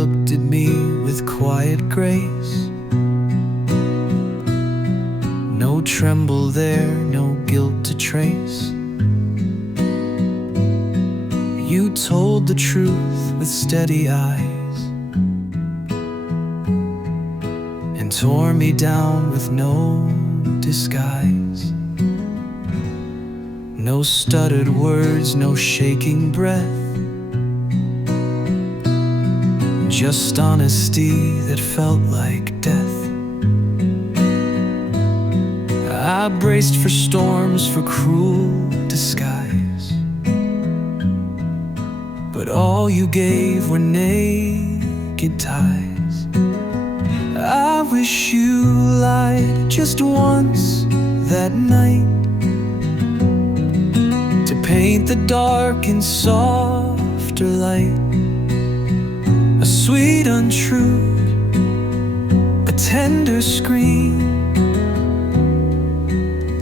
looked at me with quiet grace. No tremble there, no guilt to trace. You told the truth with steady eyes and tore me down with no disguise. No stuttered words, no shaking breath, just honesty that felt like death. I braced for storms, for cruel disguise, but all you gave were naked ties. I wish you lied just once that night, to paint the dark in softer light. A sweet untruth, a tender scream,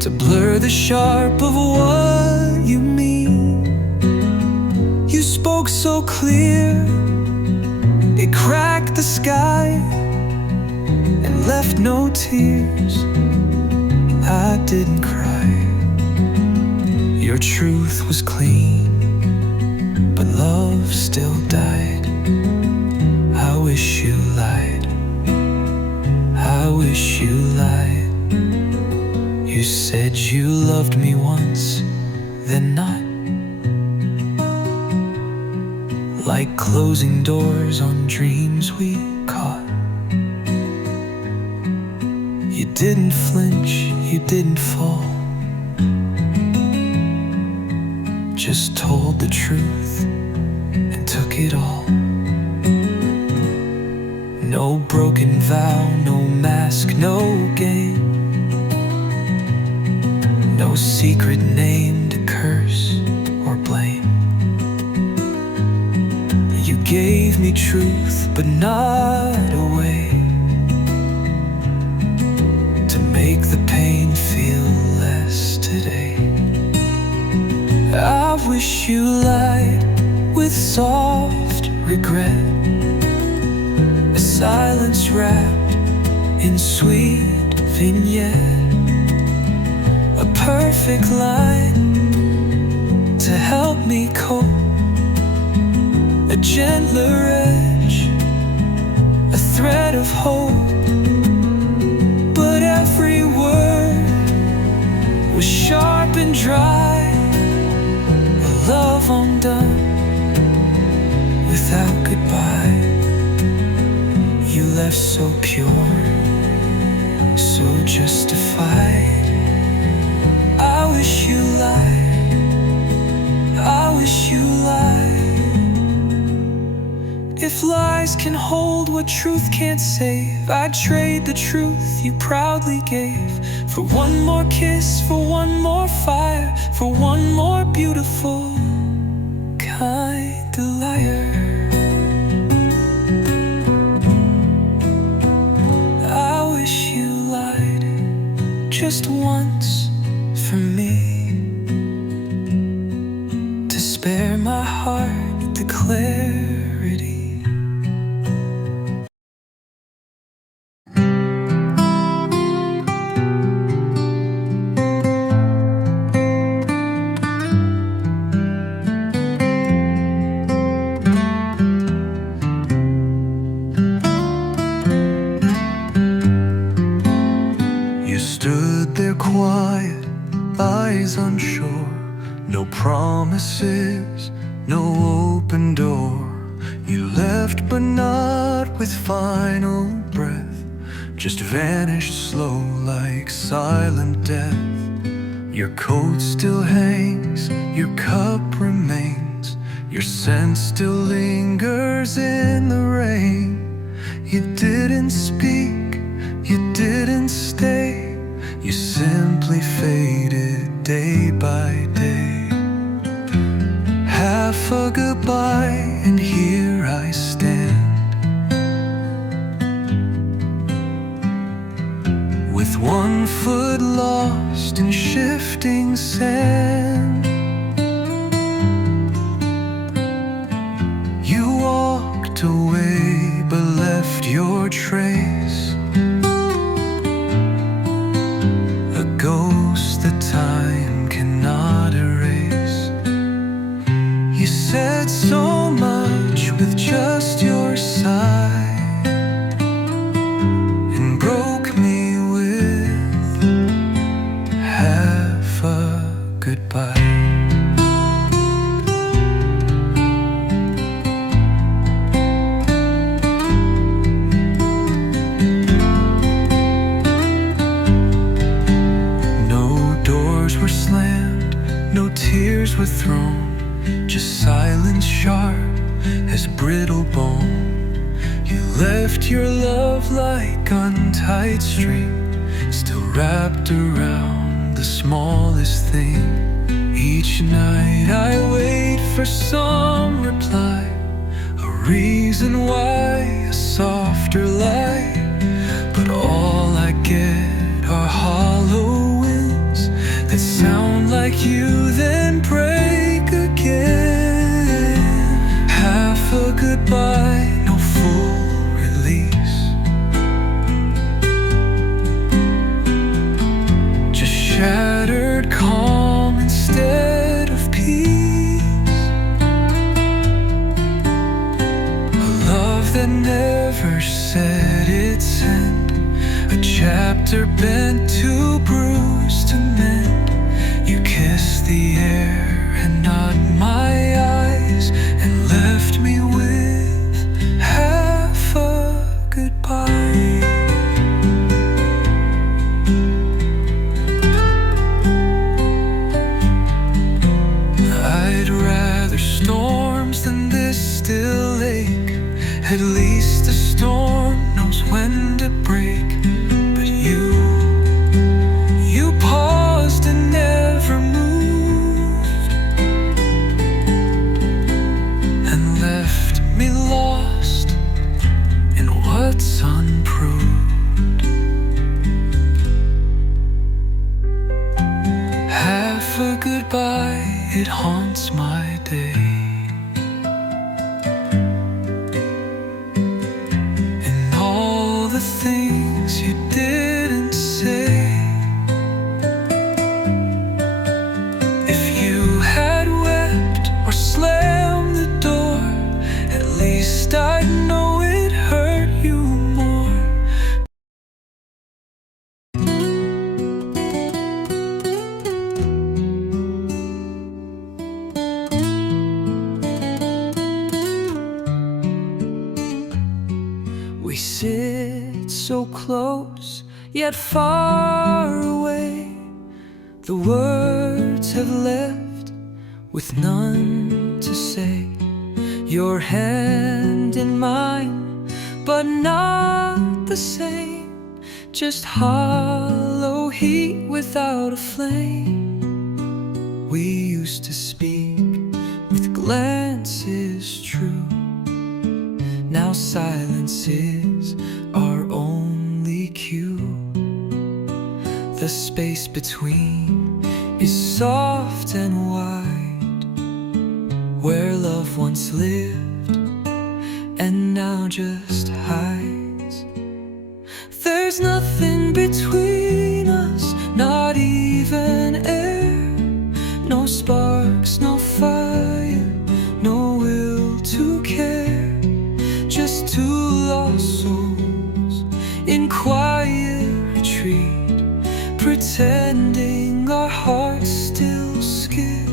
to blur the sharp of what you mean. You spoke so clear, it cracked the sky and left no tears. I didn't cry. Your truth was clean, but love still died. I wish you lied. I wish you lied. You said you loved me once, then not. Like closing doors on dreams we caught. You didn't flinch, you didn't fall, just told the truth and took it all. No broken vow, no mask, no game, no secret name to curse or blame. You gave me truth, but not a way to make the pain feel less today. I wish you lied with soft regret, a silence wrapped in sweet vignette. A perfect line to help me cope, a gentler edge, a thread of hope. But every word was sharp and dry, a love undone without goodbye. You left so pure, so justified. I wish you lied. I wish you lied. If lies can hold what truth can't save, I'd trade the truth you proudly gave for one more kiss, for one more fire, for one more beautiful, kind liar. I wish you lied just once for me, to spare my heart the clarity. You stood there quiet, eyes unsure, no promises, no open door. You left but not with final breath, just vanished slow like silent death. Your coat still hangs, your cup remains, your scent still lingers in the rain. You didn't speak, you didn't stay, you simply faded day by day. Half a goodbye, and here I stand, with one foot lost in shifting sand. You walked away your trace, a ghost that time cannot erase. You said so much with just your sigh, and broke me with half a goodbye. No tears were thrown, just silence sharp as brittle bone. You left your love like untied string, still wrapped around the smallest thing. Each night I wait for some reply, a reason why, a softer light. But all I get are hollow winds that sound like you, then break again. Half a goodbye, no full release, just shattered calm instead of peace. A love that never said its end, a chapter bent too bruised to mend. You kissed the air and not my eyes, and left me with half a goodbye. I'd rather storms than this still ache. At least a storm knows when to break. But you paused and never moved, and left me lost in what's unproved. Half a goodbye, it haunts my day. And all the things you didn't say. I know it hurt you more. We sit so close, yet far away. The words have left with none to say. Your hand in mine, but not the same. Just hollow heat without a flame. We used to speak with glances true. Now silence is our only cue. The space between is soft and wide, where love once lived and now just hides. There's nothing between us, not even air. No sparks, no fire, no will to care. Just two lost souls in quiet retreat, pretending our hearts still skip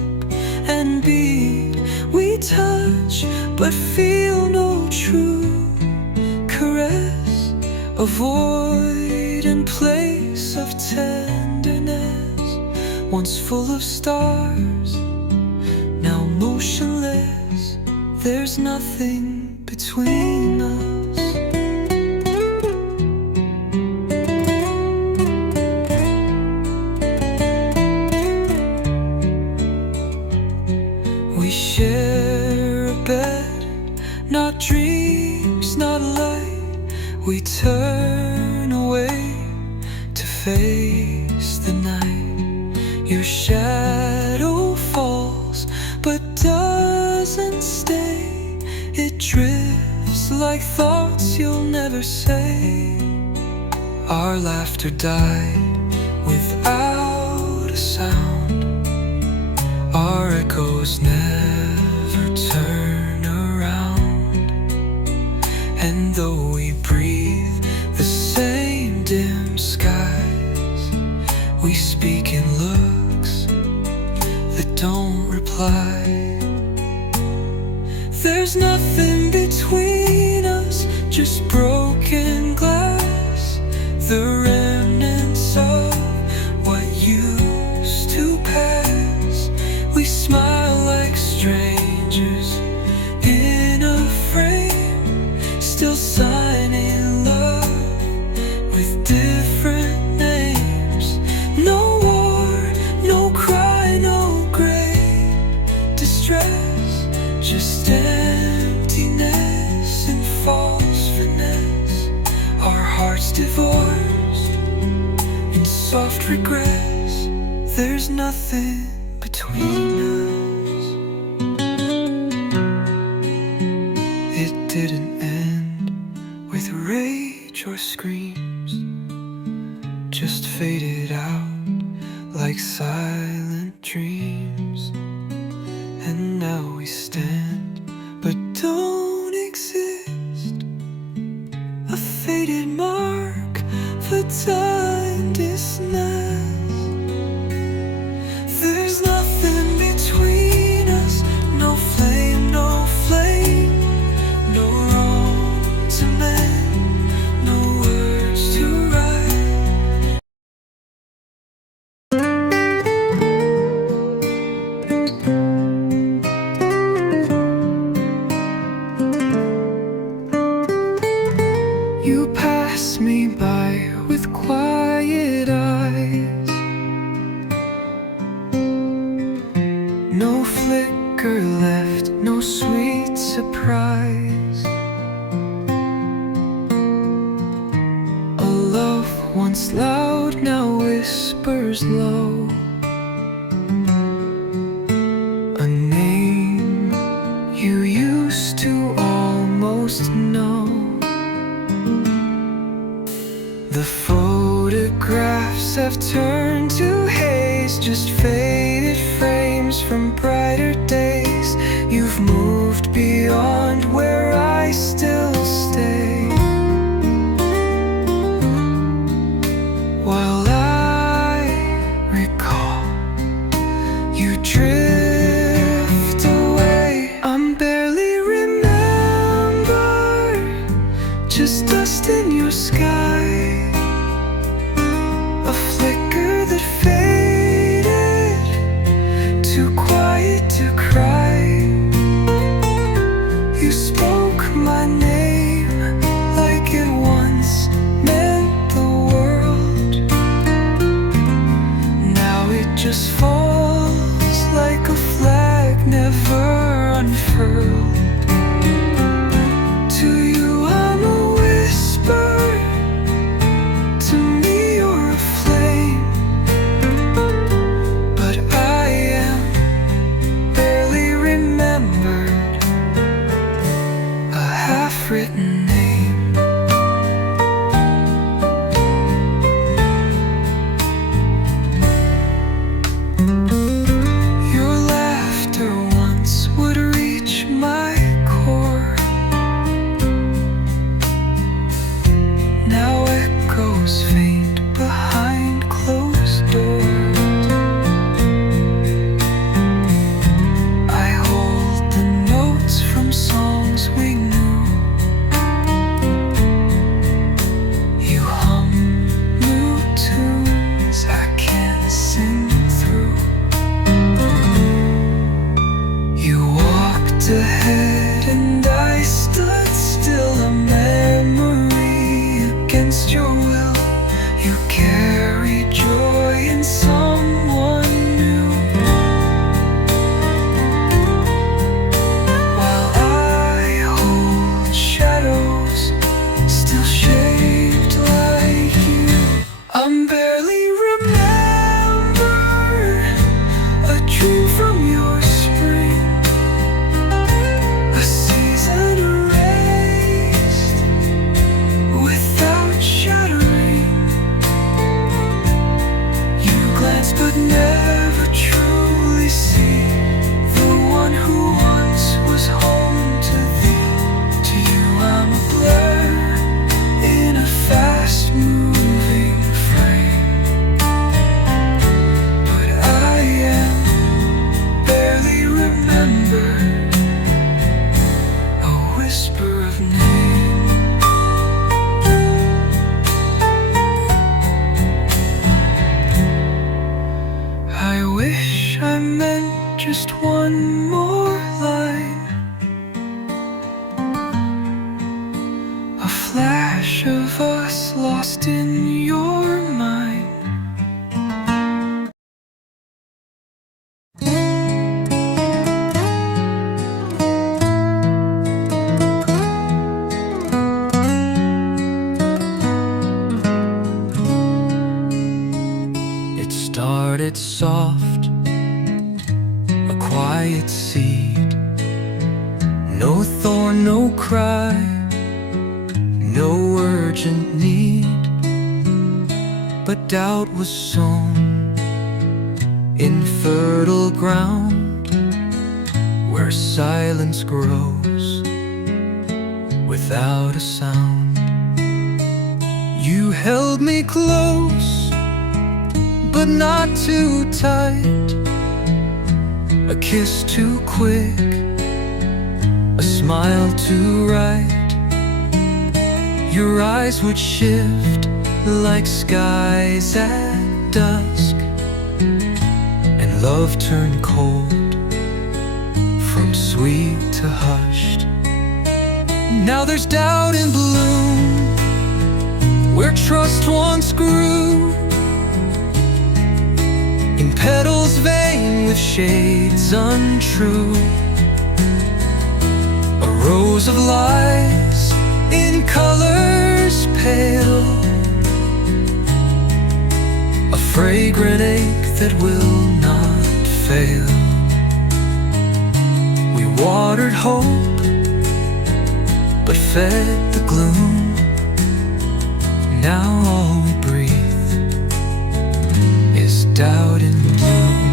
and beat. We touch but feel no true caress, a void in place of tenderness. Once full of stars, now motionless. There's nothing between us. We share a bed, not dreams, not light. We turn away to face the night. Your shadow falls but doesn't stay. It drifts like thoughts you'll never say. Our laughter died without a sound. Our echoes never turn around. And though we breathe the same dim skies, we speak in looks that don't reply. There's nothing between us, just broken glass, the remnants of what used to pass. We smile like strangers in a frame, still signing love with different names. No war, no cry, no great distress, just emptiness and false finesse. Our hearts divorced in soft regrets. There's nothing between us. It didn't end with rage or screams, just faded out like silent dreams. And now we stand but don't exist, a faded mark for time dismissed. There's nothing between us, no flame, no flame, no wrong to mend, no words to write. You pass me by with quiet eyes, no flicker left, no sweet surprise. A love once loud now whispers low, a name you used to almost know. The photographs have turned to haze, just faded frames from brighter days. You've moved beyond where I still stay, while I recall you drift away. I'm barely remembered, just dust in your sky, a flicker that faded, too quiet to cry. You spoke my name like it once meant the world. Now it just falls like a flag never unfurled. To you I'm a whisper, flash of us lost in your mind. It started soft, a quiet seed. No thorn, no cry, no urgent need. But doubt was sown in fertile ground, where silence grows without a sound. You held me close, but not too tight. A kiss too quick, a smile too right. Your eyes would shift like skies at dusk, and love turned cold from sweet to hushed. Now there's doubt in bloom where trust once grew, in petals vain with shades untrue. A rose of lies in colors pale, a fragrant ache that will not fail. We watered hope, but fed the gloom. Now all we breathe is doubt and bloom.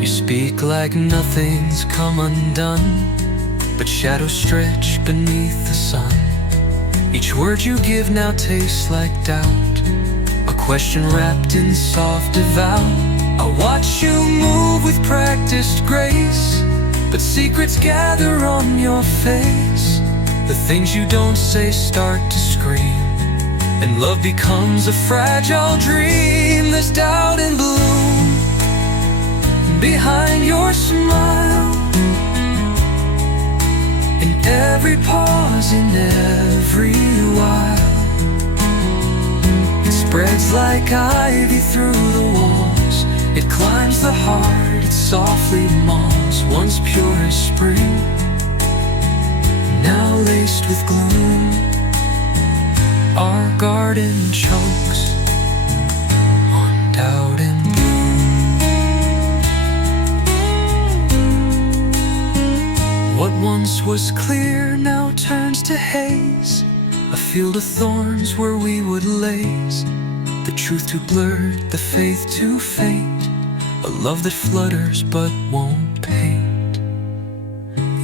You speak like nothing's come undone, but shadows stretch beneath the sun. Each word you give now tastes like doubt, a question wrapped in soft avowal. I watch you move with practiced grace, but secrets gather on your face. The things you don't say start to scream, and love becomes a fragile dream. There's doubt and bloom behind your smile, in every pause, in every while. It spreads like ivy through the walls, it climbs the heart, it softly mauls. Once pure as spring, now laced with gloom. Our garden chokes on doubt and bloom. What once was clear now turns to haze, a field of thorns where we would laze. The truth too blurred, the faith too faint, a love that flutters but won't paint.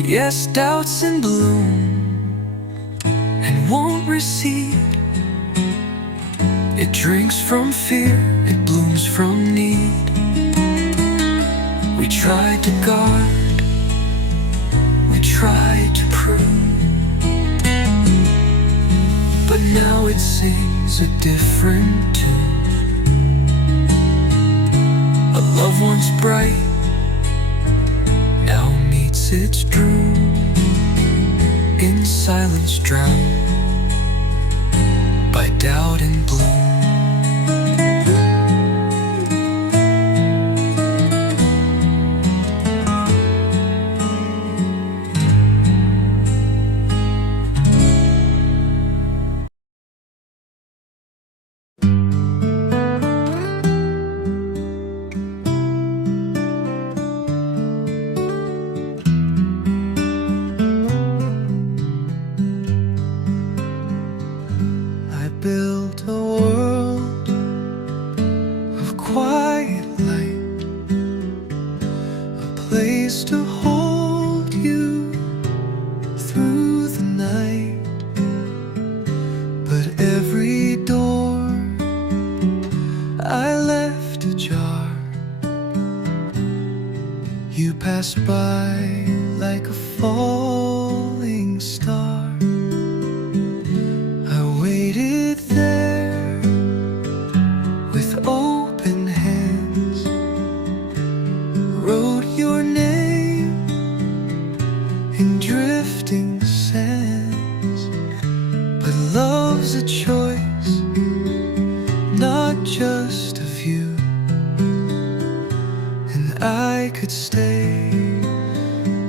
Yes, doubt's in bloom and won't recede. It drinks from fear, it blooms from need. We tried to guard, we tried to prune, but now it sings a different tune. A love once bright now meets its doom, in silence drowned by doubt and bloom. Built a world of quiet light, a place to hold you through the night. But every door I left ajar, you passed by like a falling star. Open hands, wrote I could stay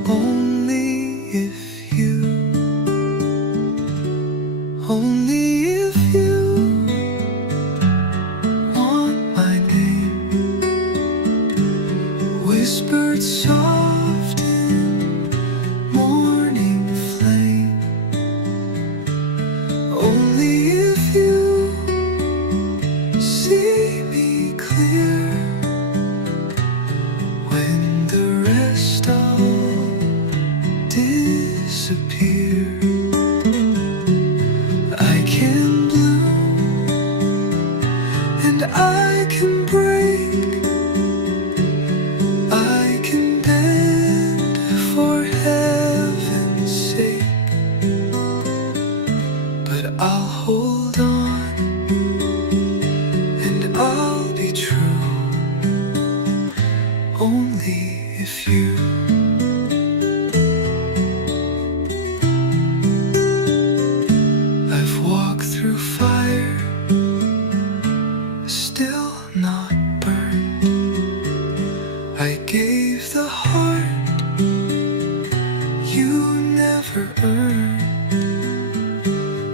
only if you, only if you want my name, whispered soft in morning flame. Only if you see me clear when the rest all disappear. I can bloom and I can break, I can bend for heaven's sake, but I'll hold on and I'll be true only if you. I've walked through fire, still not burned. I gave the heart you never earned,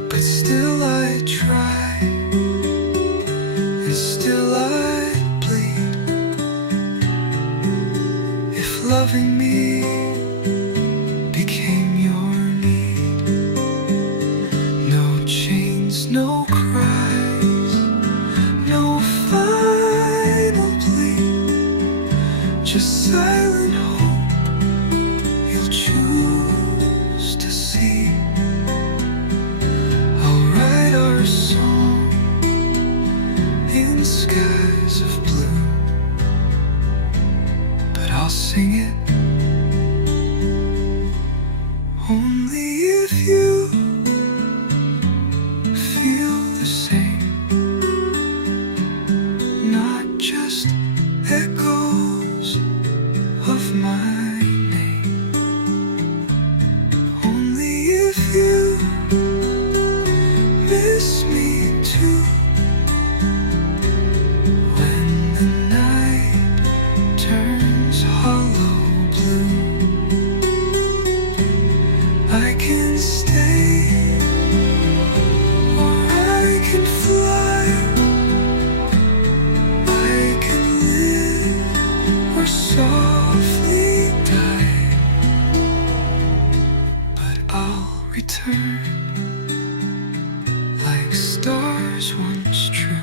but still I try, and still I'd bleed if loving me became your need. No chains, no cries, no final plea, just silent hope you'll choose to see. I'll write our song in skies of blue, but I'll sing it only if you feel the same, not just echoes of my name. Only if you miss me too, when the night turns hollow blue. I can stay or I can fly, I can live or softly die, but I'll return like stars once true.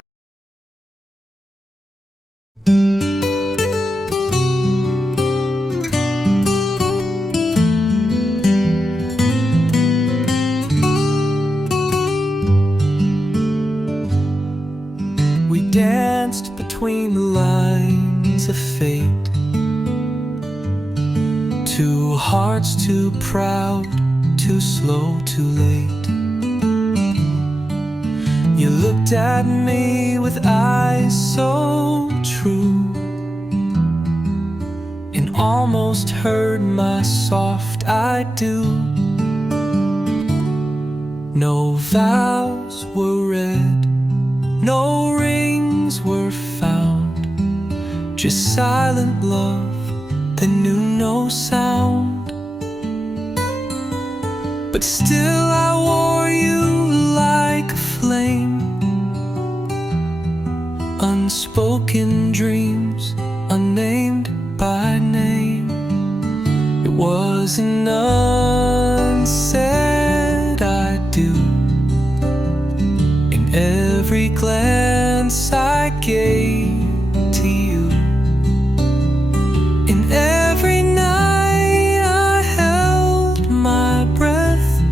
We danced between the lines of fate, two hearts too proud, too slow, too late. You looked at me with eyes so true, and almost heard my soft I do. No vows were read, no rings were found, just silent love that knew no sound. But still I wore you like a flame, unspoken dreams, unnamed by name. It was an unsaid I do in every glance I gave to you. In every night I held my breath,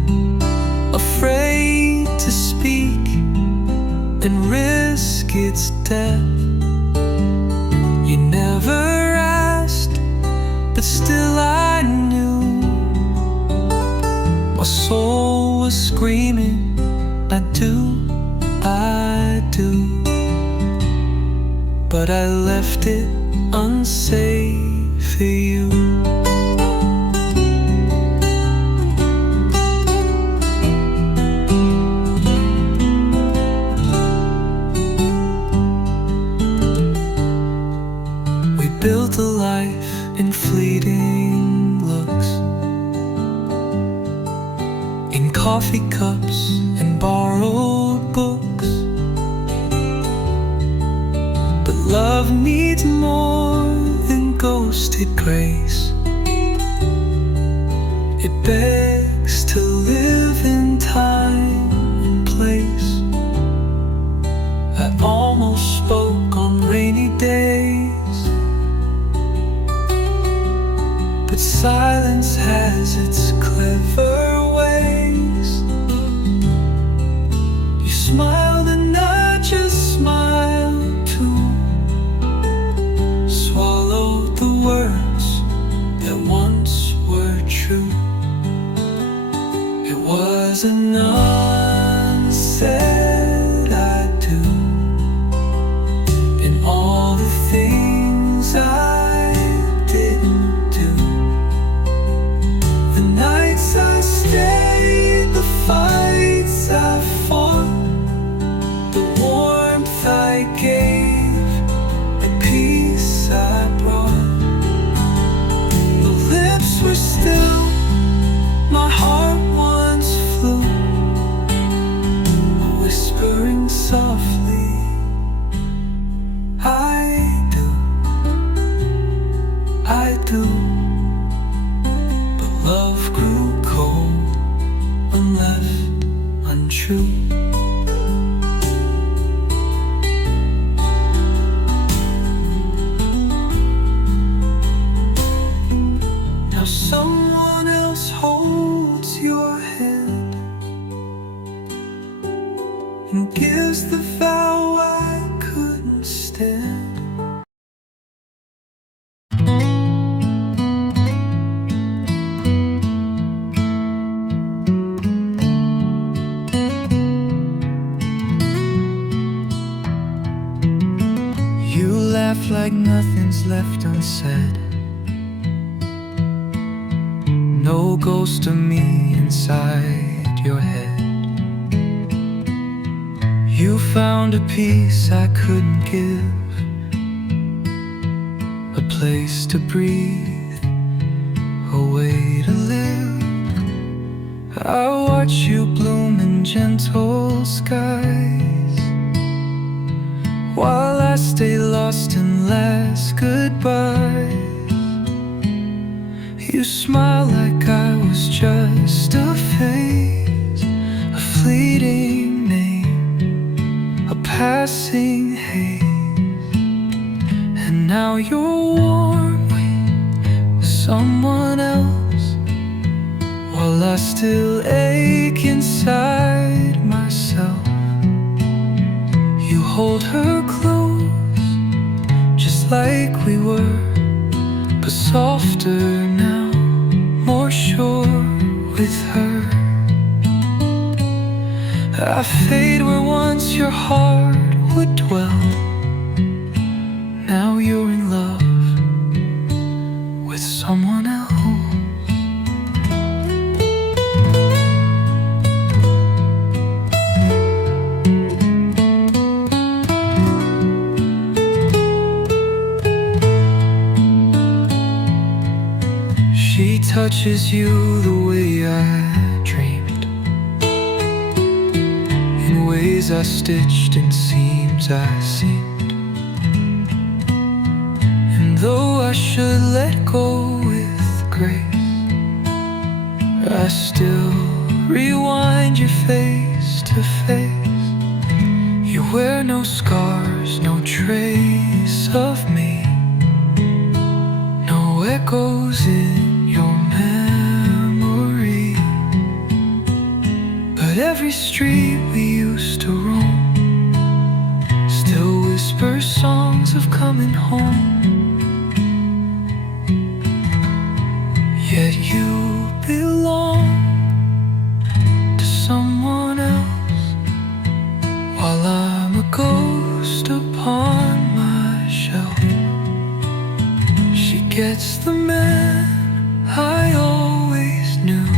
afraid to speak and risk its death. You never asked, but still I knew my soul was screaming, I do, I do. But I left it unsafe for you. built a life in fleeting looks, in coffee cups and borrowed books. But love needs more than ghosted grace. It begs to live in time and place. I almost spoke on rainy days, but silence has its clever ways. You smiled and I just smiled too, swallowed the words that once were true. It was an unsaid I do in all the things I didn't do. The nights I stayed, the fights I fought, the warmth I gave, the peace I brought. The lips were still, my heart once flew, whispering softly, I do. But love grew cold when left untrue. Now someone else holds your hand and gives the vow I couldn't stand. You laugh like nothing's left unsaid. No ghost of me inside your head. You found a peace I couldn't give, a place to breathe, a way to live. I watch you bloom in gentle skies, while I stay lost in last goodbyes. You smile like I was just a phase, a fleeting name, a passing haze. And now you're warm with someone else, while I still ache inside myself. You hold her close, just like we were, but softer now, more sure with her. I fade where once your heart would dwell. Now you're in love with someone else. She touches you the way I dreamed, in ways I stitched and seams I seamed. And though I should let go with grace, I still rewind your face to face. You wear no scars, no trace of me, no echoes in your memory. But every street we used to roam still whispers songs of coming home. Yet you belong to someone else, while I'm a ghost upon my shelf. She gets the man I always knew,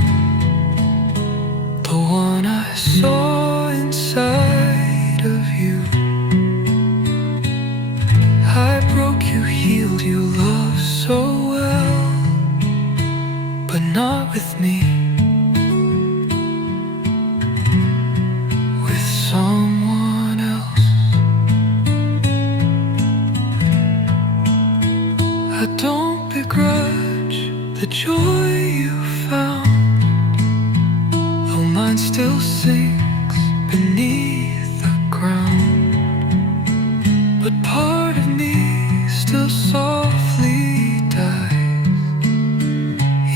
the one I saw inside of you. I broke you, healed you, love begrudge the joy you found, though mine still sinks beneath the ground. But part of me still softly dies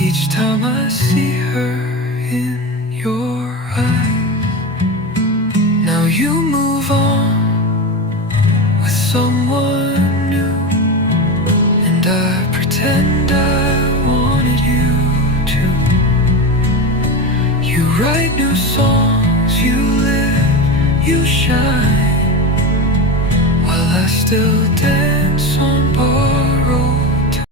each time I see her in your eyes. Now you move on with someone new, and I pretend I wanted you to. You write new songs, you live, you shine, while I still dance on borrowed time.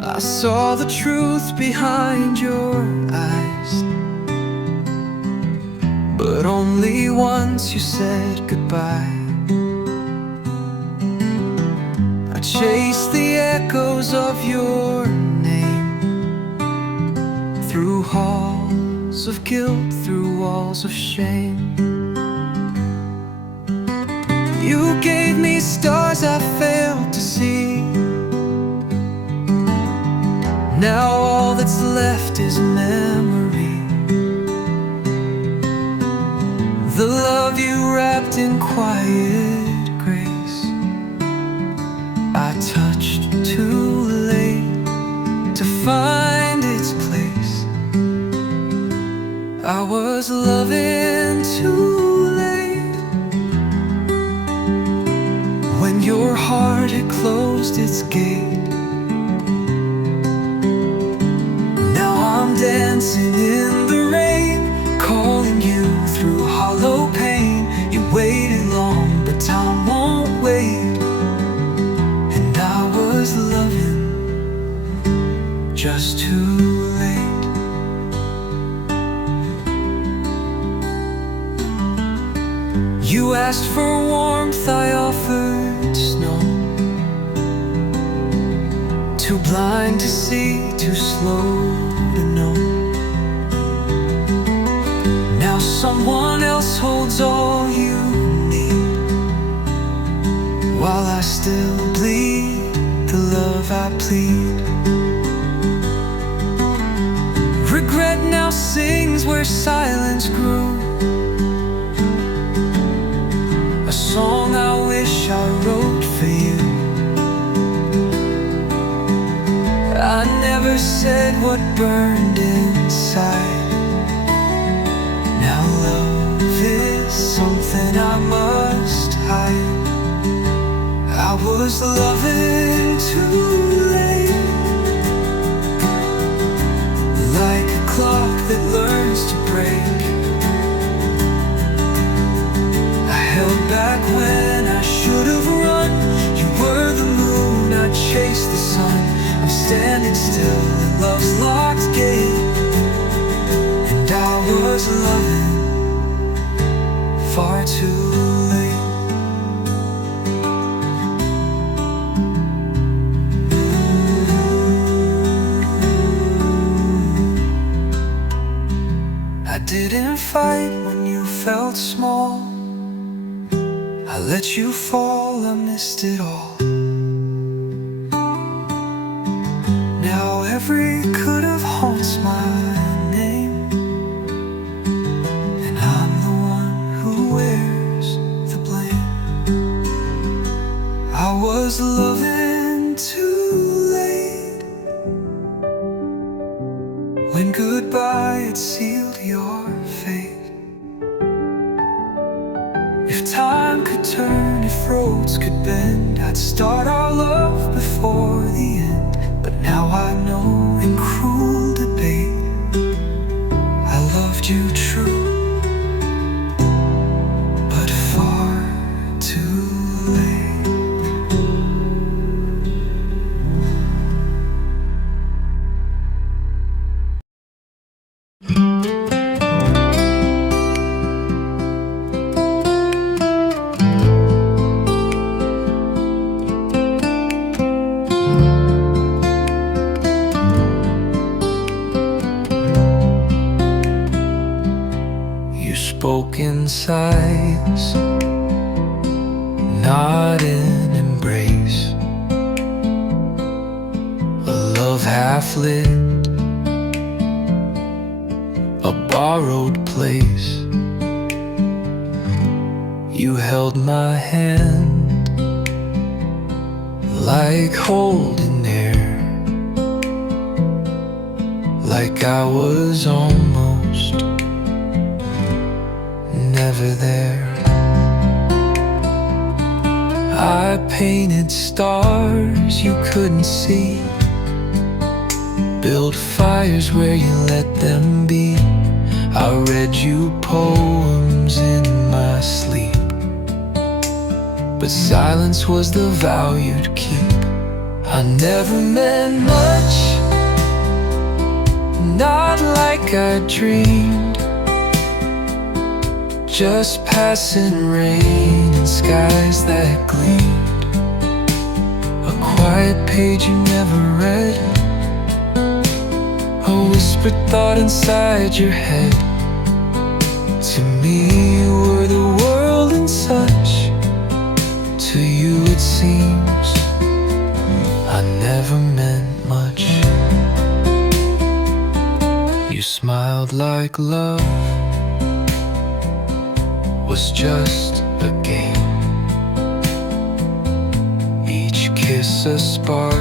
I saw the truth behind your eyes, but only once you said goodbye. I chased the echoes of your name through halls of guilt, through walls of shame. You gave me stars I failed to see. Now all that's left is memory. The love you wrapped in quiet grace, I touched too late to find its place. I was loving too late when your heart had closed its gate. I'm dancing in the rain, calling you through hollow pain. You waited long, but time won't wait. And I was loving just too late. You asked for warmth, I offered snow. Too blind to see, too slow to know. Now someone else holds all you need, while I still bleed the love I plead. Regret now sings where silence grew, a song I wish I wrote for you. I never said what burned inside. Now love is something I must hide. I was loving too late, like a clock that learns to break. I held back when I should have run. You were the moon, I chased the sun. I'm standing still at love's locked gate, and I was loving far too late. I didn't fight when you felt small. I let you fall, I missed it all. Now every could have haunts my name, and I'm the one who wears the blame. I was loving too late when goodbye had sealed your fate. If time could turn, if roads could bend, I'd start our love before the end. But now I know in cruel debate I loved you true, but far too late. spoke in sighs, not in embrace. A love half lit, a borrowed place. You held my hand like holding air, like I was almost never there. I painted stars you couldn't see, built fires where you let them be. I read you poems in my sleep, but silence was the vow you'd keep. I never meant much, not like I dreamed, just passing rain and skies that gleamed. A quiet page you never read, a whispered thought inside your head. To me you were the world and such, to you it seems I never meant much. You smiled like love was just a game, each kiss a spark,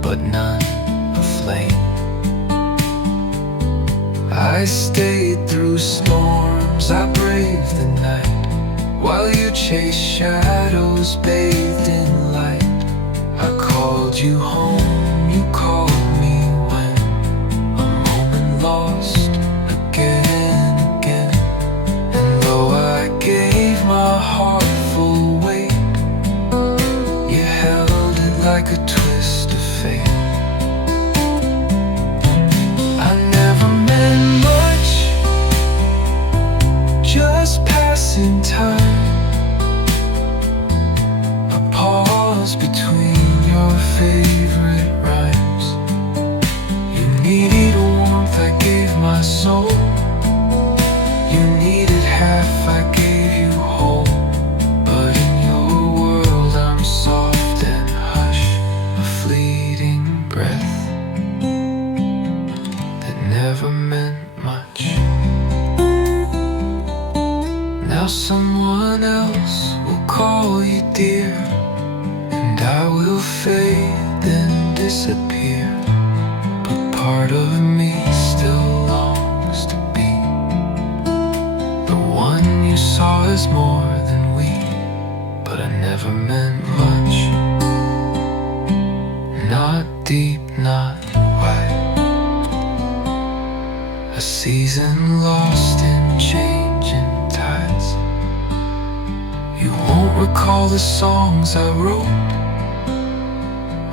but none a flame. I stayed through storms, I braved the night, while you chased shadows bathed in light. I called you home, you called me when a moment lost again. And though I gave my heart full weight, you held it like a twist of fate. I never meant much, just passing time, a pause between your favorite rhymes. You needed warmth, I gave my soul. You needed half, I gave you whole. But in your world I'm soft and hush, a fleeting breath that never meant much. Now someone else will call you dear, and I will fade then disappear. But part of me still longs to be the one you saw as more than we. But I never meant much, not deep, not wide. A season lost in changing tides. You won't recall the songs I wrote,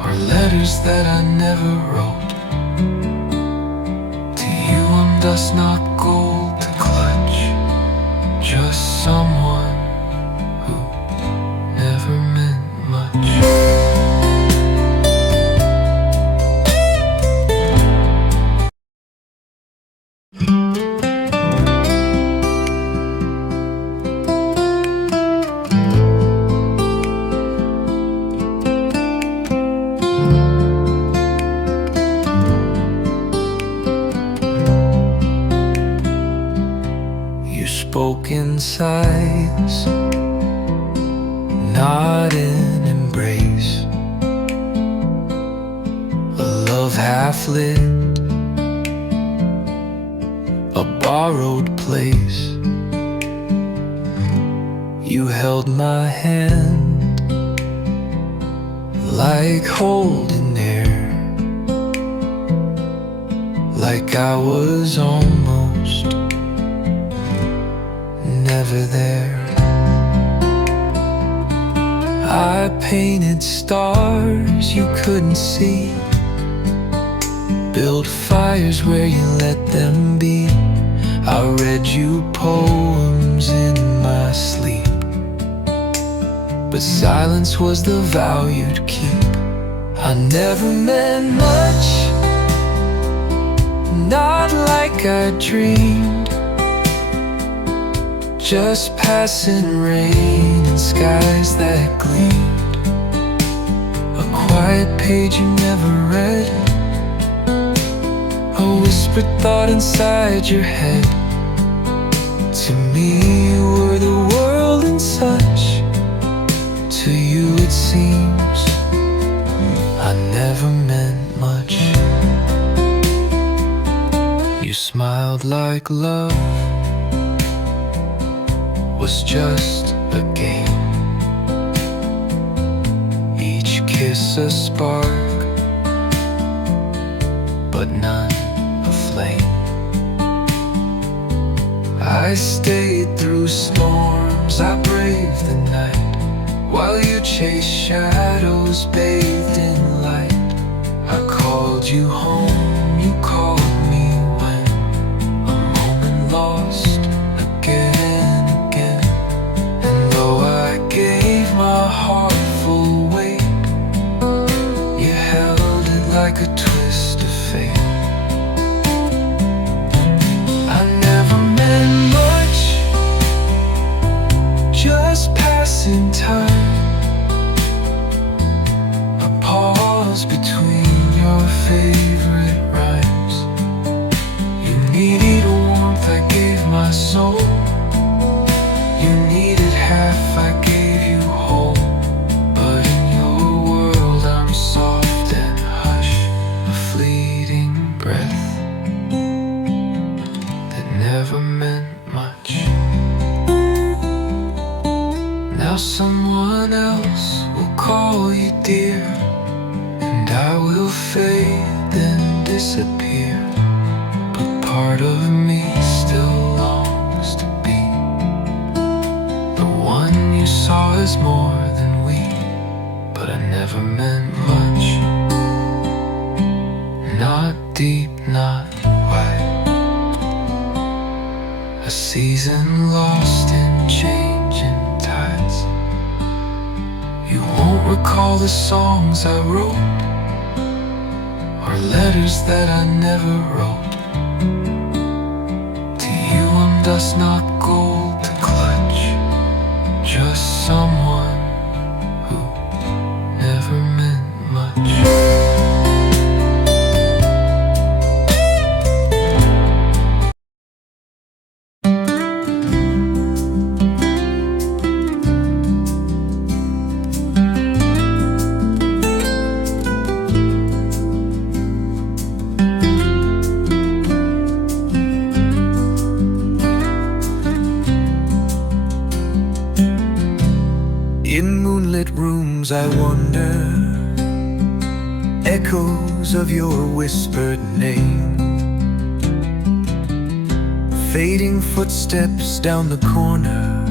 or letters that I never wrote. To you I'm dust, not gold to clutch, just someone who never meant much. Spoke in sighs, not in embrace. A love half lit, a borrowed place. You held my hand like holding air, like I was almost never there. I painted stars you couldn't see, built fires where you let them be. I read you poems in my sleep, but silence was the vow you'd keep. I never meant much, not like I dreamed, just passing rain and skies that gleamed. A quiet page you never read, a whispered thought inside your head. To me you were the world and such. To you it seems I never meant much. You smiled like love was just a game, each kiss a spark, but none a flame. I stayed through storms, I braved the night, while you chased shadows bathed in light. I called you home, you called me when a moment lost again and again. And though I gave my heart full weight, you held it like a twist of fate. I never meant much, just passing time, a pause between your favorite rhymes. You needed warmth, I gave my soul. You needed half, I gave you whole. But in your world I'm soft and hush, a fleeting breath that never meant much. Now someone else will call you dear, and I will fade then disappear. But part of me still longs to be the one you saw as more than we. But I never meant much, not deep, not wide. A season lost in changing tides. You won't recall the songs I wrote, or letters that I never wrote. To you I'm dust, not gold to clutch, just someone who never meant much. In moonlit rooms I wander, echoes of your whispered name, fading footsteps down the corner,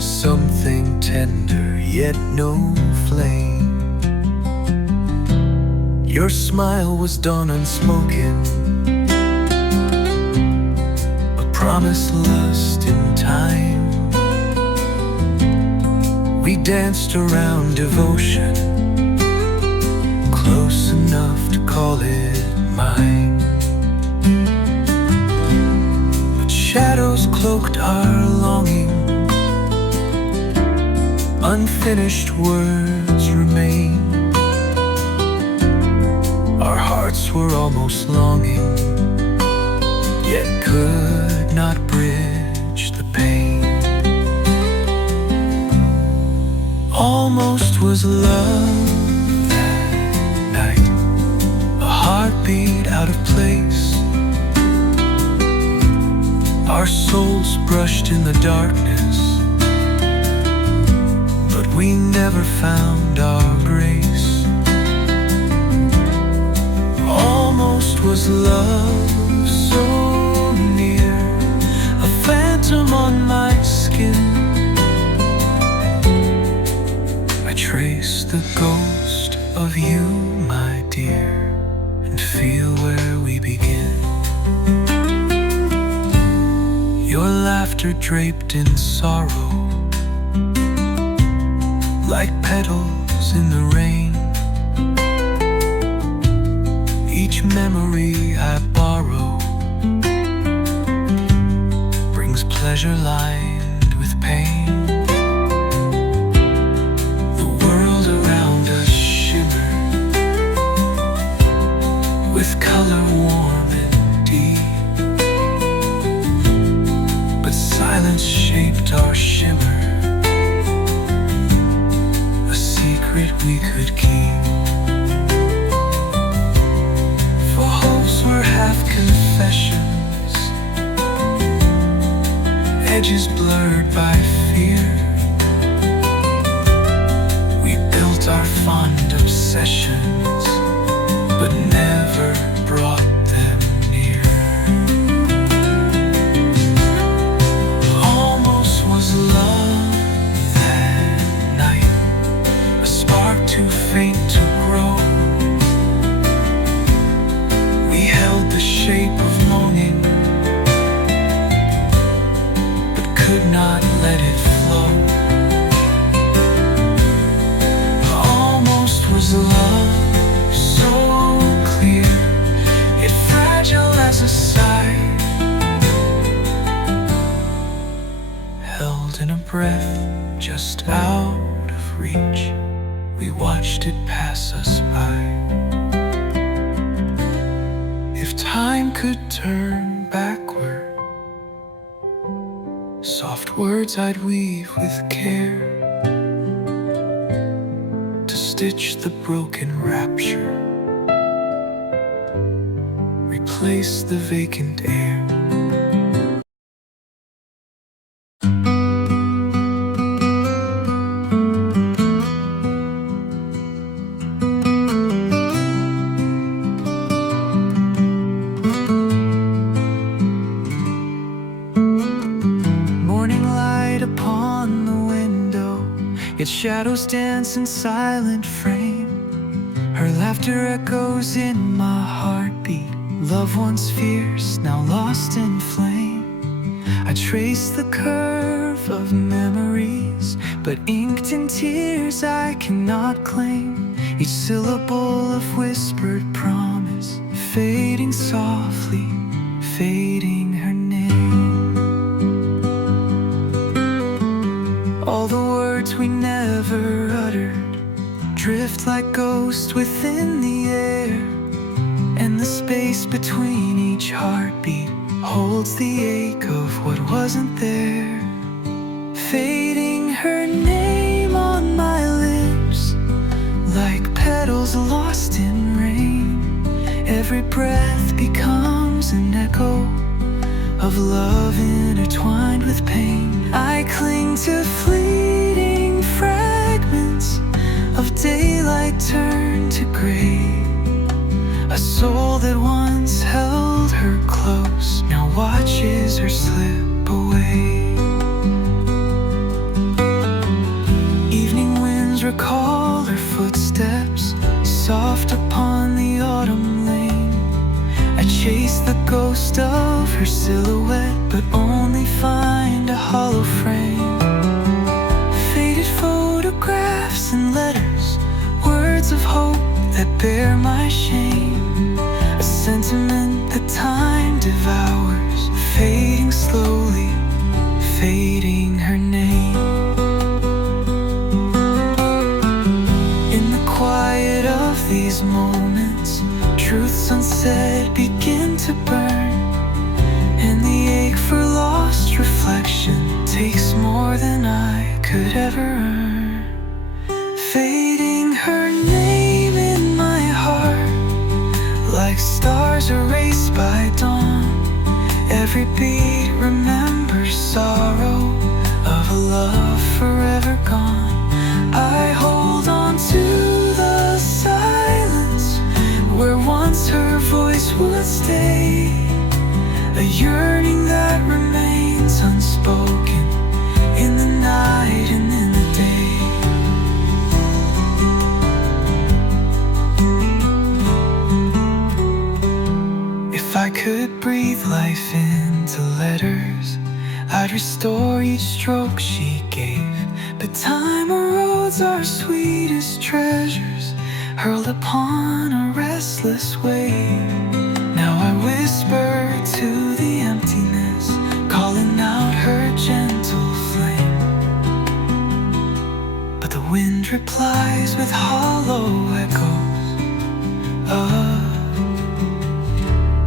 something tender yet no flame. Your smile was dawn unspoken, a promise lost in time. We danced around devotion, close enough to call it mine. But shadows cloaked our longing, unfinished words remain. Our hearts were almost longing, yet could not bridge the pain. Almost was love that night, a heartbeat out of place. Our souls brushed in the darkness, but we never found our grace. Almost was love so near, a phantom on my skin. I trace the ghost of you, my dear, and feel where we begin. Your laughter draped in sorrow, like petals in the rain. Each memory I borrow brings pleasure treasure lined with pain. The world around us shimmered with color warm and deep, but silence shaped our shimmer, a secret we could keep. For hopes were half confessions, edges blurred by fear. We built our fond obsessions, but never brought them near. Almost was love that night, a spark too faint to grow. We held the shape of longing, could not let it flow. Almost was love so clear, yet fragile as a sigh, held in a breath just out of reach. We watched it pass us by. If time could turn backward, soft words I'd weave with care to stitch the broken rapture, replace the vacant air. Upon the window, its shadows dance in silent frame. Her laughter echoes in my heartbeat. Love once fierce, now lost in flame. I trace the curve of memories, but inked in tears I cannot claim. Each syllable of whispered promise, fading softly, fading her name. All the words we never uttered drift like ghosts within the air, and the space between each heartbeat holds the ache of what wasn't there. Fading her name on my lips, like petals lost in rain. Every breath becomes an echo of love intertwined with pain. I cling to fleeting fragments of daylight turned to gray. A soul that once held her close now watches her slip away. Evening winds recall her footsteps, soft upon the autumn lane. I chase the ghost of her silhouette, but only find a hollow frame. Faded photographs and letters, words of hope that bear my shame. A sentiment that time devours, fading slowly, fading her name. In the quiet of these moments, truths unsaid begin to burn, and the ache for lost reflection takes more than I could ever earn. Fading her name in my heart, like stars erased by dawn. Every beat remembers sorrow of a love forever gone. I hold on to the silence where once her voice would stay, a yearning that remains unspoken in the night and in the day. If I could breathe life into letters, I'd restore each stroke she gave. But time erodes our sweetest treasures, hurled upon a restless wave. Now I whisper to the emptiness, calling out her replies with hollow echoes of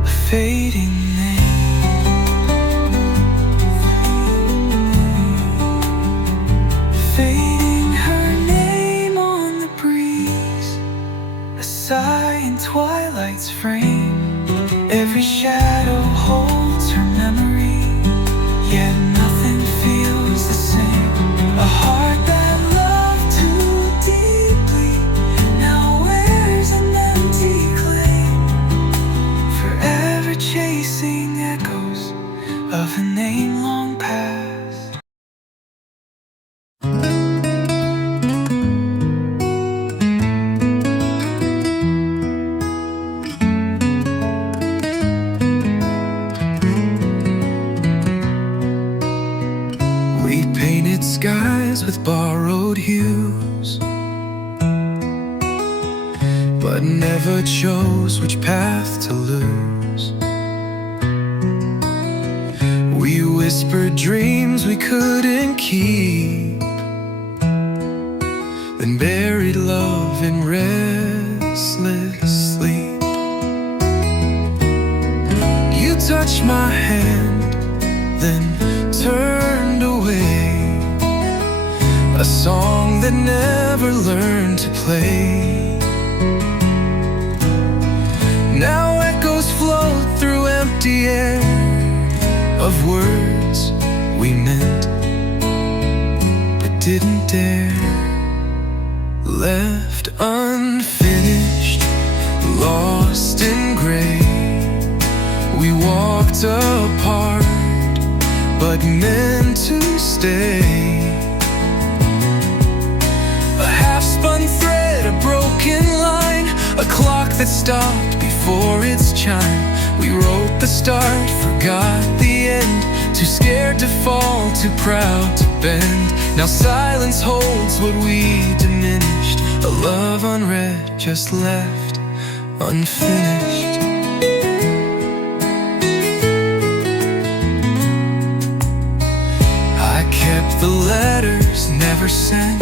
a fading name, fading her name on the breeze, a sigh in twilight's frame. Every shadow holds her memory, yet nothing feels the same. A heart that loved too deeply now wears an empty claim, forever chasing echoes of a name long past. We painted skies with borrowed hues, but never chose which path to lose. We whispered dreams we couldn't keep, then buried love in restless sleep. You touched my hand, then turned away, a song that never learned to play. Now echoes float through empty air of words we meant but didn't dare. Left unfinished, lost in gray, we walked apart but meant to stay. A half-spun thread, a broken line, a clock that stopped before its chime. We wrote the start, forgot the end, too scared to fall, too proud to bend. Now silence holds what we diminished, a love unread, just left unfinished. I kept the letters never sent,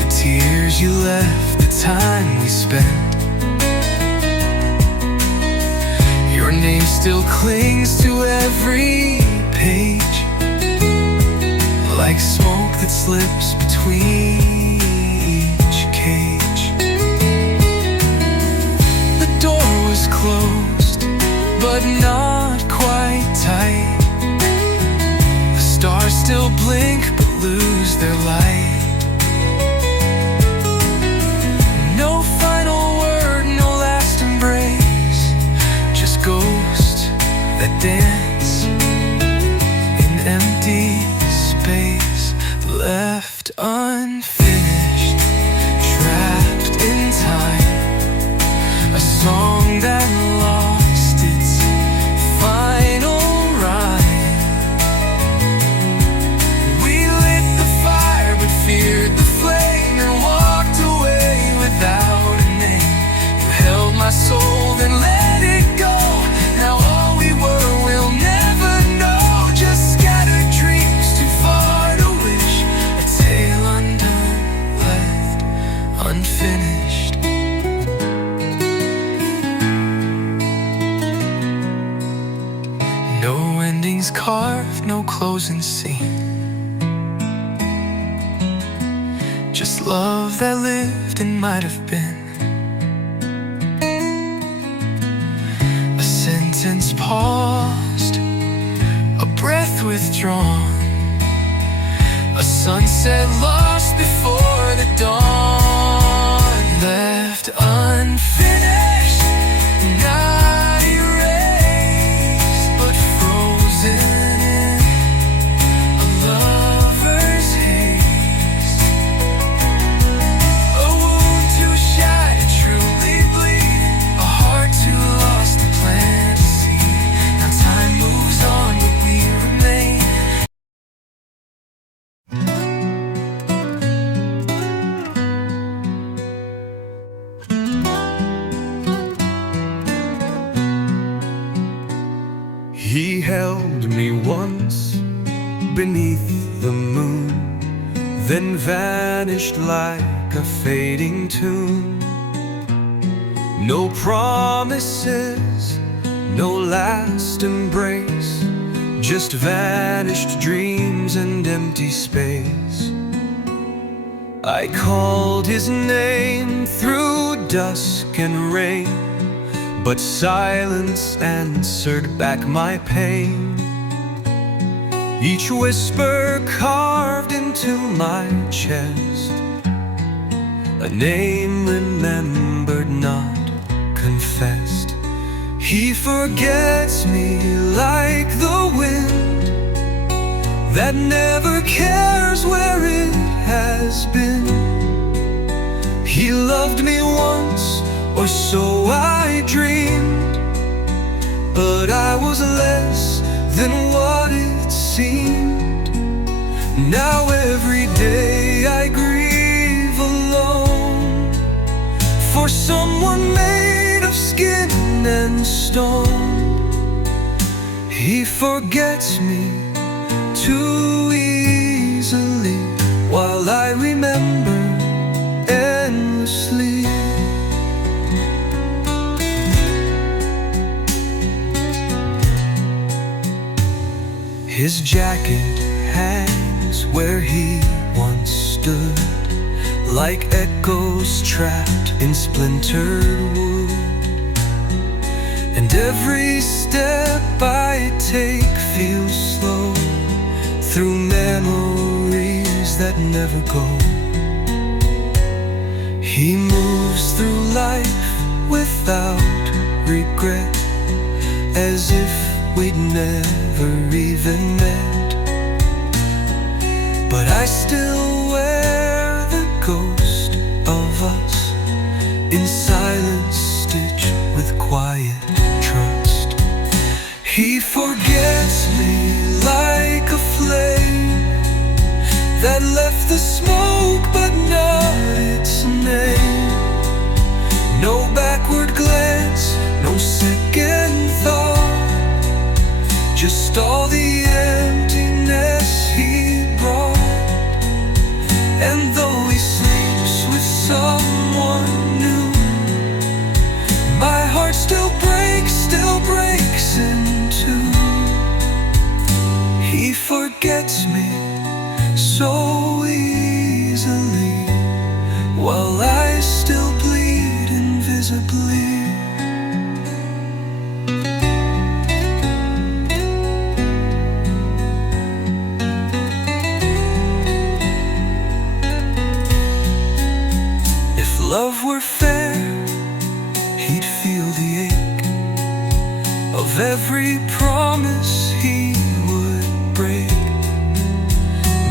the tears you left, the time we spent. Your name still clings to every page, like smoke that slips between each cage. The door was closed, but not quite tight. The stars still blink but lose their light. No final word, no last embrace, just ghosts that dance in empty space. Left unfinished, trapped in time, a song that lost its final rhyme. We lit the fire but feared the flame and walked away without a name. You held my soul, then let it go. Now all we were we'll never know, just scattered dreams too far to wish, a tale undone, left unfinished. No endings carved, no closing scene, just love that lived and might have been. A sentence paused, a breath withdrawn, a sunset lost before the dawn. Left unfinished, not erased, but frozen in a lover's haze. A wound too shy to truly bleed, a heart too lost to plant a seed. Now time moves on, but we remain. He held me once beneath the moon, then vanished like a fading tune. No promises, no last embrace, just vanished dreams and empty space. I called his name through dusk and rain, but silence answered back my pain. Each whisper carved into my chest, a name remembered, not confessed. He forgets me like the wind that never cares where it has been. He loved me once, or so I dreamed, but I was less than what it seemed. Now every day I grieve alone for someone made of skin and stone. He forgets me too easily, while I remember endlessly. His jacket hangs where he once stood, like echoes trapped in splintered wood. And every step I take feels slow through memories that never go. He moves through life without regret, as if we'd never even met. But I still wear the ghost of us in silence, stitched with quiet trust. He forgets me like a flame that left the smoke but not its name. No backward glance, no second thought, just all the emptiness he brought. And though he sleeps with someone new, my heart still breaks in two. He forgets me so easily, while I still bleed invisibly. If love were fair, he'd feel the ache of every promise he would break.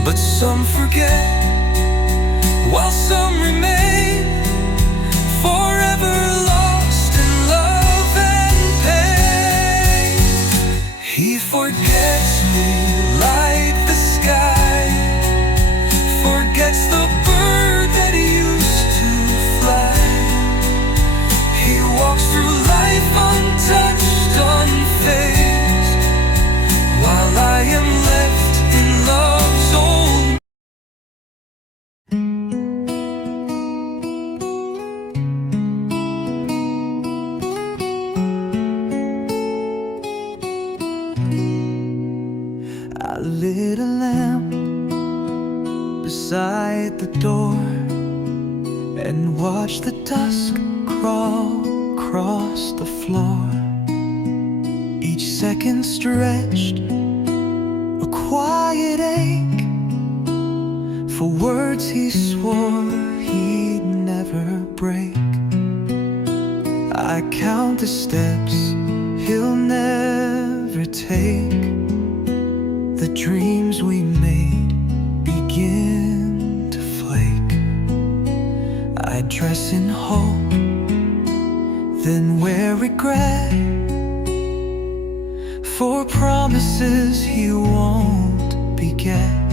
But some forget, while some remain forever lost in love and pain. He forgets me like the sky forgets the bird that he used to fly. He walks through life untouched, unfazed, while I am left in love's old. I lit a lamp beside the door and watched the dusk crawl across the floor. Each second stretched a quiet ache for words he swore he'd never break. I count the steps he'll never take. The dreams we made begin to flake. I dress in hope, then wear regret for promises he won't beget.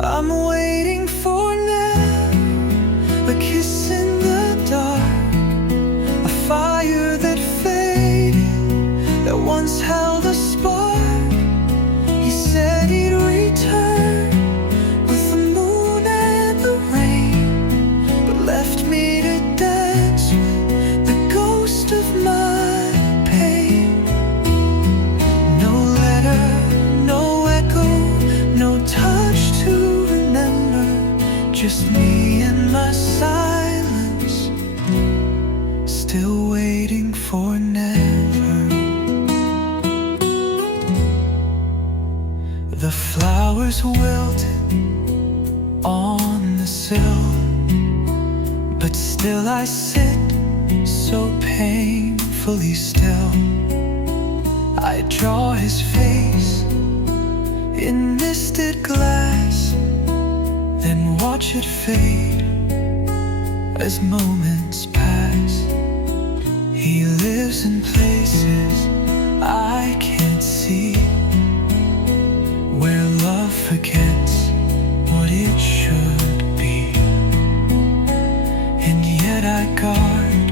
I'm waiting for now, a kiss in the dark, a fire that faded, that once held a spark. He said he'd me in my silence, still waiting for never. The flowers wilted on the sill, but still I sit so painfully still. I draw his face in misted glass, then watch it fade as moments pass. He lives in places I can't see, where love forgets what it should be. And yet I guard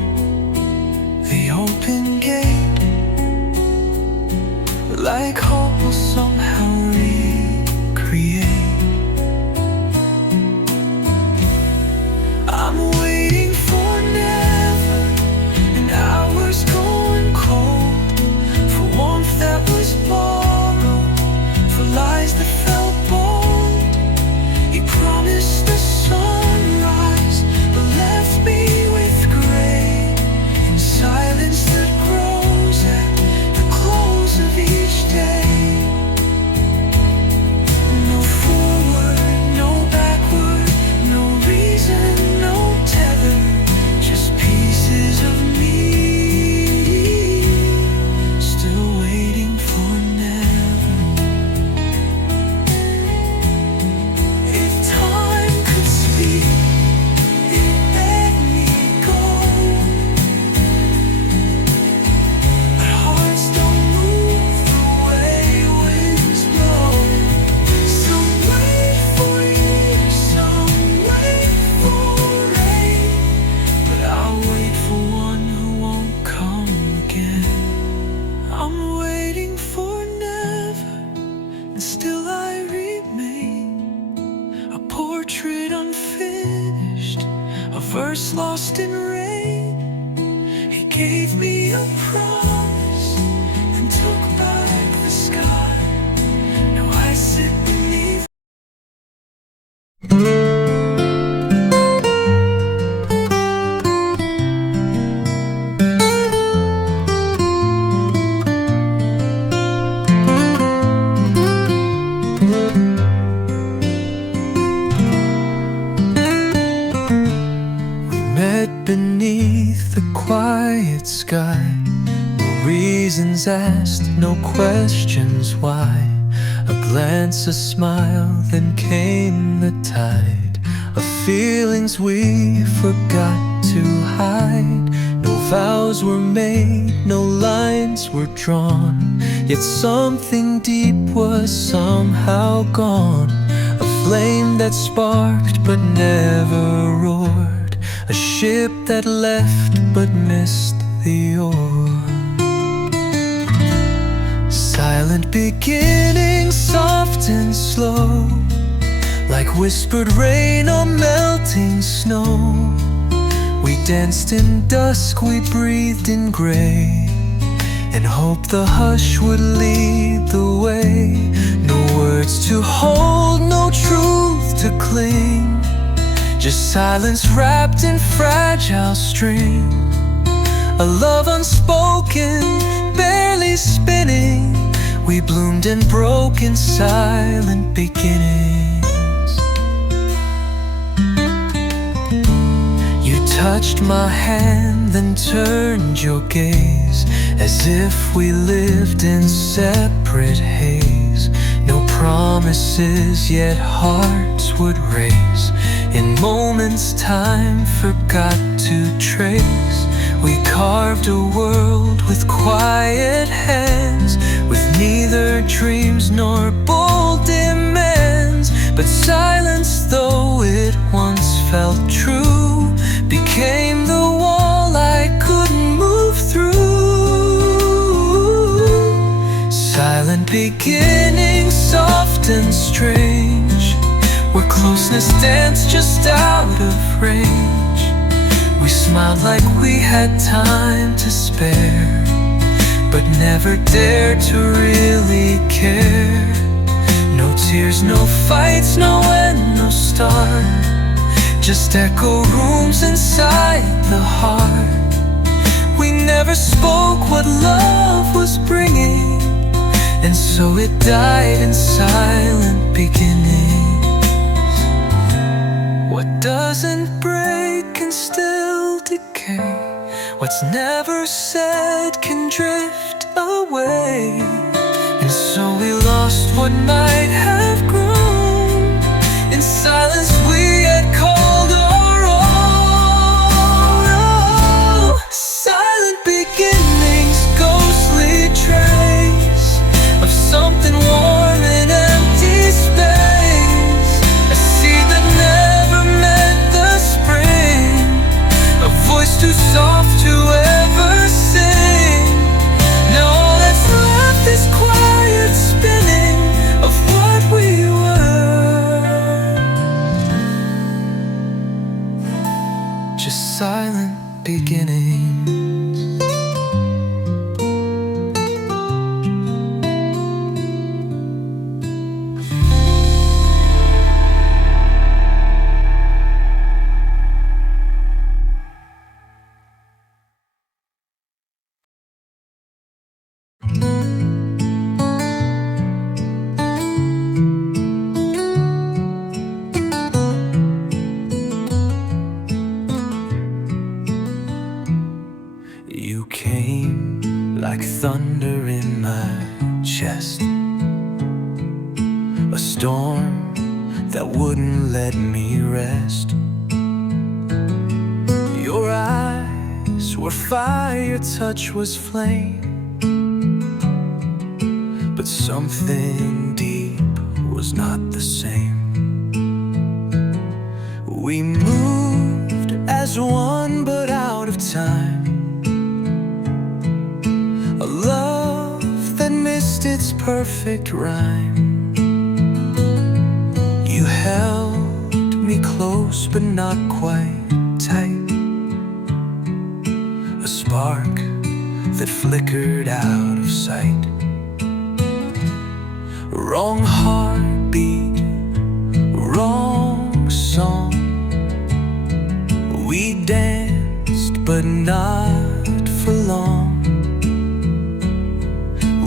the open gate, like hope will somehow recreate. I'm waiting for never, and hours going cold, for warmth that was borrowed, for lies that felt bold. He promised the sunrise, but left me with gray, in silence that grows at the close of each day. No forward, no backward, no reason, no tether, just pieces of me, still waiting for never. If time could speak, it'd let me go, but hearts don't move the way winds blow. Some wait for years, some wait for rain, but I'll wait for one who won't come again. I'm waiting for never, and still I remain, a portrait unfinished, a verse lost in rain. He gave me a promise and took back the sky. Now I sit beneath. Met beneath the quiet sky, no reasons asked, no questions why. A glance, a smile, then came the tide of feelings we forgot to hide. No vows were made, no lines were drawn, yet something deep was somehow gone. A flame that sparked but never roared, a ship that left but missed the oar. Silent beginning, soft and slow, like whispered rain or melting snow. We danced in dusk, we breathed in gray, and hoped the hush would lead the way. No words to hold, no truth to cling, just silence wrapped in fragile string. A love unspoken, barely spinning. We bloomed and broke in silent beginnings. You touched my hand, then turned your gaze, as if we lived in separate haze. No promises, yet hearts would race. In moments time forgot to trace. We carved a world with quiet hands, with neither dreams nor bold demands. But silence, though it once felt true, became the wall I couldn't move through. Silent beginning, soft and strange, where closeness danced just out of range. We smiled like we had time to spare, but never dared to really care. No tears, no fights, no end, no start. just echo rooms inside the heart. We never spoke what love was bringing, and so it died in silent beginnings. What doesn't break can still decay. What's never said can drift away. And so we lost what might have grown. In silence we had called our own. Silent beginnings, ghostly trace of something warm in empty space. A seed that never met the spring, a voice too soft to ever sing. Now all that's left is quiet spinning of what we were. Just silent beginnings. You came like thunder in my chest, a storm that wouldn't let me rest. Your eyes were fire, your touch was flame, but something deep was not the same. We moved as one but out of time, a love that missed its perfect rhyme. You held me close but not quite tight, a spark that flickered out of sight. Wrong heartbeat, wrong song. We danced but not for long.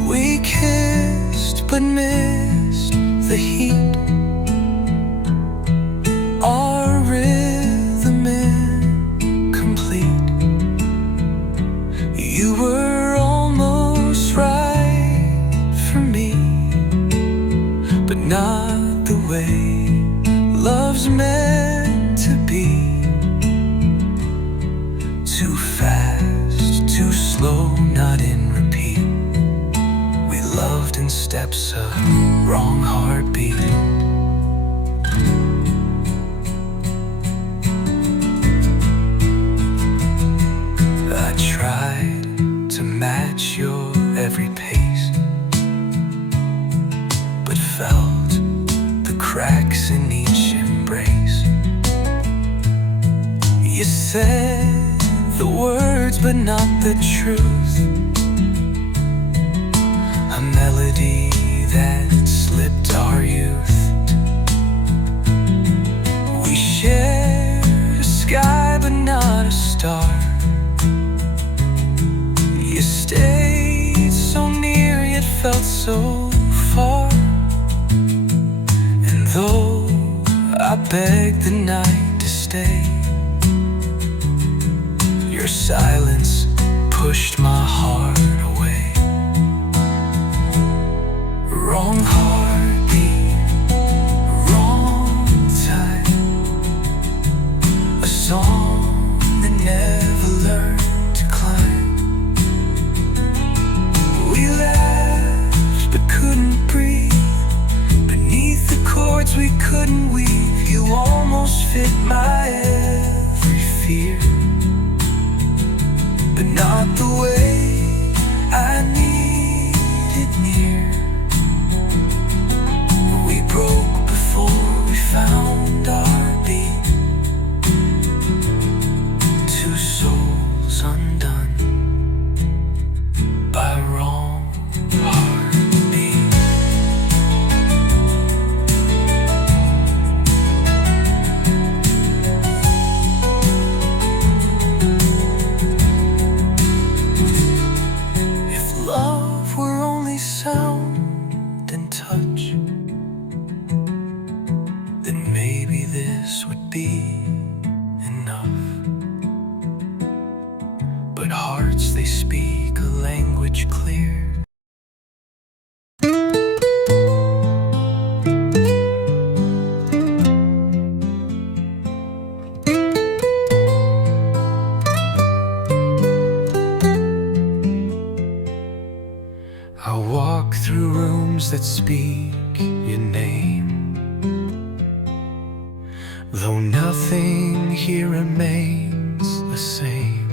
We kissed but missed the heat, our rhythm incomplete. You were almost right for me, but not the way love's meant to be. Too fast, too slow, not in repeat. We loved in steps of wrong heartbeat. I tried to match your every pace, but felt the cracks in each embrace. You said the words but not the truth, a melody that slipped our youth. We shared a sky but not a star. You stayed so near yet felt so far. And though I begged the night to stay, your silence pushed my heart away. Wrong heartbeat, wrong time, a song that never learned to climb. We laughed but couldn't breathe beneath the chords we couldn't weave. You almost fit my every fear, but not the way I needed near. We broke before we found our beat, two souls undone by wrong heartbeat. be enough, but hearts, they speak a language clear. I walk through rooms that speak your name, though nothing here remains the same.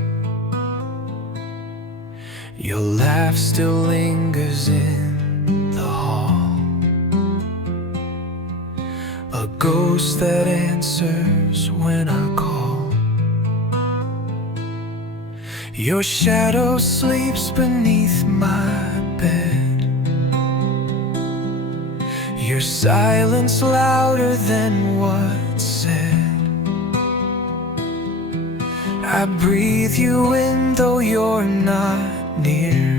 Your laugh still lingers in the hall, a ghost that answers when I call. Your shadow sleeps beneath my bed, your silence louder than what's said. I breathe you in though you're not near.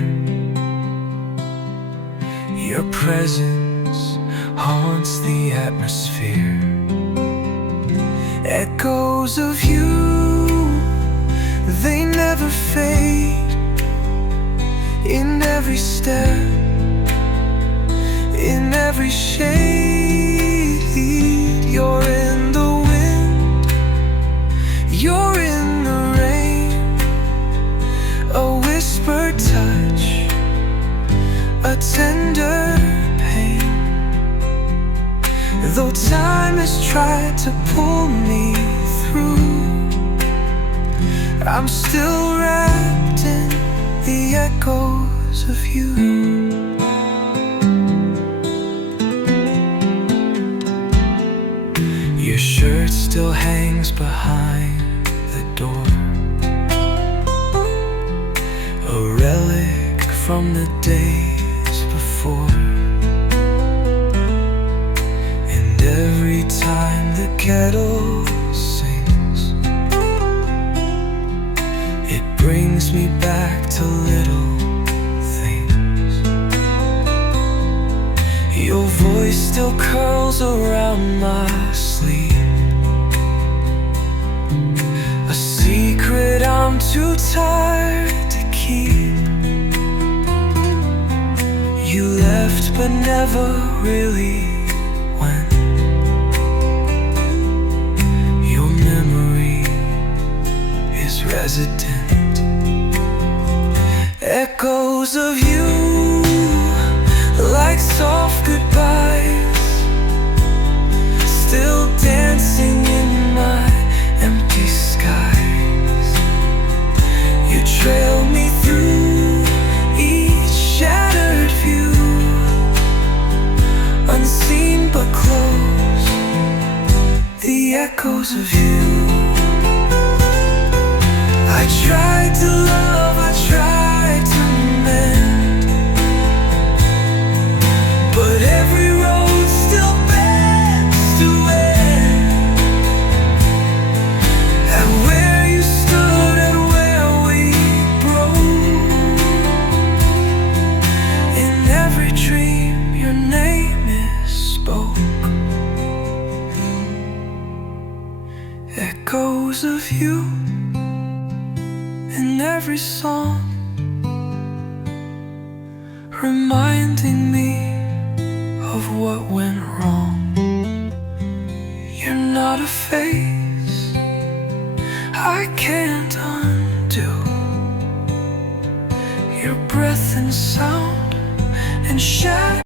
Your presence haunts the atmosphere. Echoes of you, they never fade. In every step, in every shade, you're in the wind, you're in the rain, a whispered touch, a tender pain. Though time has tried to pull me through, I'm still wrapped in the echoes of you. Your shirt still hangs behind the door, a relic from the days before. And every time the kettle sings, it brings me back to little things. Your voice still curls around my sleeve, a secret I'm too tired to keep. You left but never really went. Your memory is resident. Echoes of you, like soft goodbyes, still dancing in my empty skies. You trail me through each shattered view, unseen but close, the echoes of you. I tried to love, I tried to mend, but every road still bends to end. And where you stood and where we broke, in every dream your name is spoke. Echoes of you in every song, reminding me of what went wrong. You're not a face I can't undo. Your breath and sound and shadow.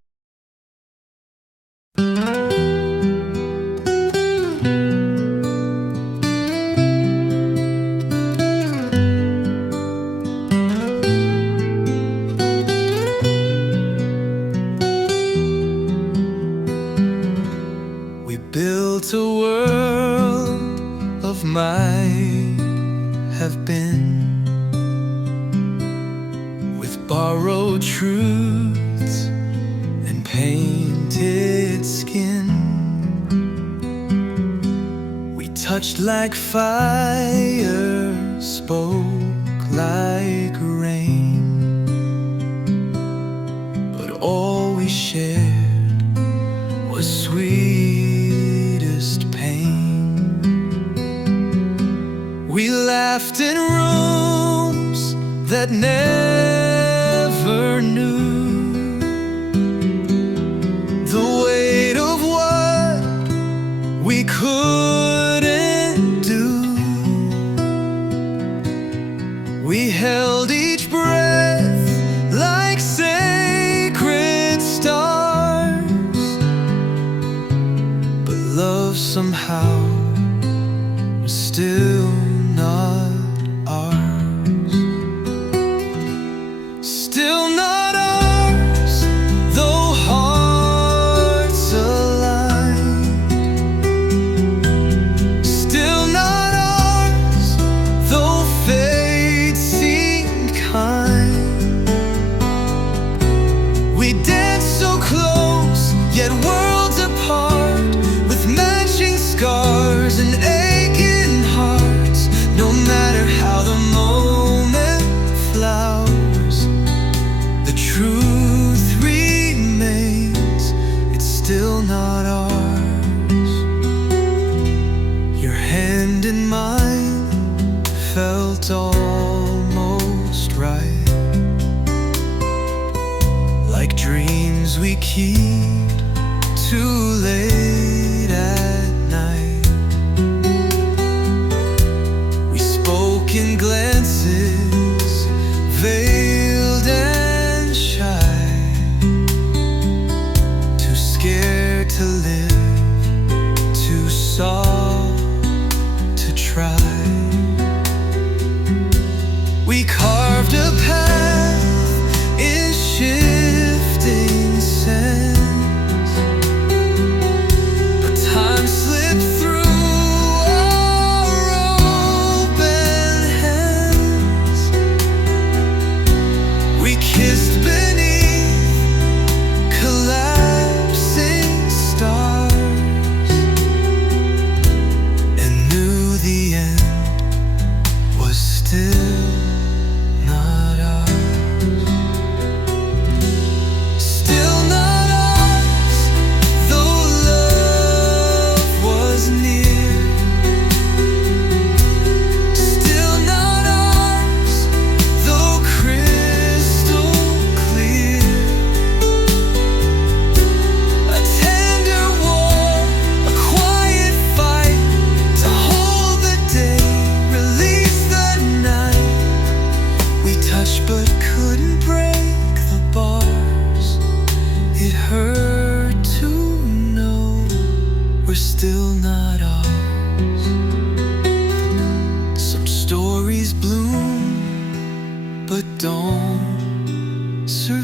Built a world of might have been, with borrowed truths and painted skin. We touched like fire, spoke like rain, but all we shared was sweetest pain. laughed in rooms that never knew the weight of what we couldn't do. We held each breath like sacred stars, but love somehow was still not ours. Still not ours, though hearts aligned. Still not ours, though fate seemed kind. We danced so close, yet worlds apart, with matching scars and aching hearts. No matter how the moment flowers, the truth remains, it's still not ours. Your hand in mine felt almost right, like dreams we keep too late at night. We spoke in glances, veiled and shy, too scared to live, too soft to try. We carved a path in shifting sands, but time slipped through our open hands. We kissed beneath collapsing stars, and knew the end was still not ours. Still not ours, though love was near. Still not ours, though crystal clear. A tender war, a quiet fight to hold the day, release the night. We touched but couldn't break the bars. It hurt to know we're still not ours. Some stories bloom but don't survive.